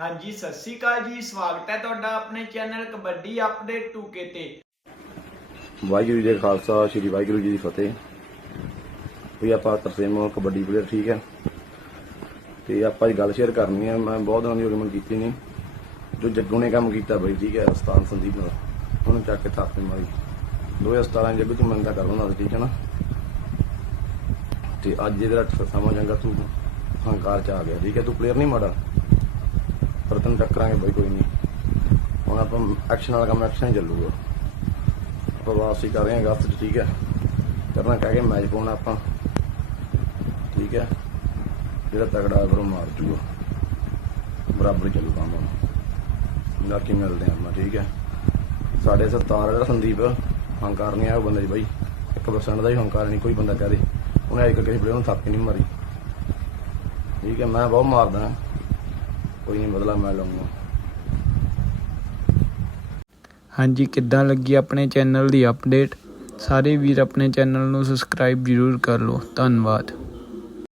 ਹਾਂਜੀ, ਸਤਿ ਸ਼੍ਰੀ ਅਕਾਲ ਜੀ, ਸਵਾਗਤ ਹੈ ਤੁਹਾਡਾ ਆਪਣੇ ਚੈਨਲ ਕਬੱਡੀ ਅਪਡੇਟ 2K ਤੇ। ਵਾਹਿਗੁਰੂ ਜੀ ਦਾ ਖਾਲਸਾ, ਸ੍ਰੀ ਵਾਹਿਗੁਰੂ ਜੀ ਦੀ ਫਤਿਹ। ਵੀ ਆਪਾਂ ਤਰਸੇਮ ਕਬੱਡੀ ਪਲੇਅਰ ਠੀਕ ਹੈ। ਤੇ ਆਪਾਂ ਇਹ ਗੱਲ ਸ਼ੇਅਰ ਕਰਨੀ ਹੈ, ਮੈਂ ਬਹੁਤ ਦਿਨਾਂ ਦੀ ਹੋ ਗਈ ਕੀਤੀ ਨਹੀਂ ਜੋ ਜੱਗੂ ਨੇ ਕੰਮ ਕੀਤਾ ਬਈ, ਠੀਕ ਹੈ ਉਸਤਾਦ ਸੰਦੀਪ ਨਾਲ। ਉਹਨੂੰ ਚੱਕ ਕੇ ਥਾਪੇ ਮਾਰੀ। 2017 ਜੱਗੂ, ਤੂੰ ਮੰਗਾ ਕਰ ਉਹਨਾਂ ਦਾ ਠੀਕ ਹੈ ਨਾ। ਤੇ ਅੱਜ ਇਹਦਾ ਸਮਾਂ ਚੰਗਾ ਤੂੰ, ਹੰਕਾਰ ਚ ਆ ਗਿਆ, ਠੀਕ ਹੈ। ਤੂੰ ਪਲੇਅਰ ਨਹੀਂ ਮਾੜਾ। ਪਰ ਤੈਨੂੰ ਟੱਕਰਾਂਗੇ ਬਾਈ ਕੋਈ ਨਹੀਂ। ਹੁਣ ਆਪਾਂ ਐਕਸ਼ਨ ਵਾਲਾ ਕੰਮ ਐਕਸ਼ਨ ਹੀ ਚੱਲੂਗਾ। ਆਪਾਂ ਵਾਪਸੀ ਕਰ ਰਹੇ ਹਾਂ ਅਗਸਤ 'ਚ, ਠੀਕ ਹੈ? ਕਰਨਾ ਕਹਿ ਕੇ ਮੈਚ ਪਾਉਣਾ ਆਪਾਂ। ਠੀਕ ਹੈ? ਜਿਹੜਾ ਤਗੜਾ ਹੈ ਫਿਰ ਉਹ ਮਾਰ ਜੂਗਾ। ਬਰਾਬਰ ਹੀ ਚੱਲੂ ਕੰਮ ਹੁਣ। ਬਾਕੀ ਮਿਲਦੇ ਹਾਂ ਆਪਾਂ, ਠੀਕ ਹੈ? ਸਾਡੇ ਸਰਤਾਰ ਜਿਹੜਾ ਸੰਦੀਪ, ਹੰਕਾਰ ਨਹੀਂ ਆ ਉਹ ਬੰਦੇ ਦੀ ਬਾਈ। 1% ਦਾ ਹੀ ਹੰਕਾਰ ਨਹੀਂ, ਕੋਈ ਬੰਦਾ ਕਹਦੇ ਉਹਨੇ ਅੱਜ ਤੱਕ ਕਿਸੇ ਪਲੇਅਰ ਨੂੰ ਥਾਪੀ ਨਹੀਂ ਮਾਰੀ। ਠੀਕ ਹੈ, ਮੈਂ ਬਹੁਤ ਮਾਰਦਾ। ਕੋਈ ਨਹੀਂ, ਬਦਲਾ ਮੈਂ ਲਵਾਂਗਾ ਹਾਂਜੀ, ਕਿੱਦਾਂ ਲੱਗੀ ਆਪਣੇ ਚੈਨਲ ਦੀ ਅਪਡੇਟ ਸਾਰੇ ਵੀਰ ਆਪਣੇ ਚੈਨਲ ਨੂੰ ਸਬਸਕ੍ਰਾਈਬ ਜ਼ਰੂਰ ਕਰ ਲਓ। ਧੰਨਵਾਦ।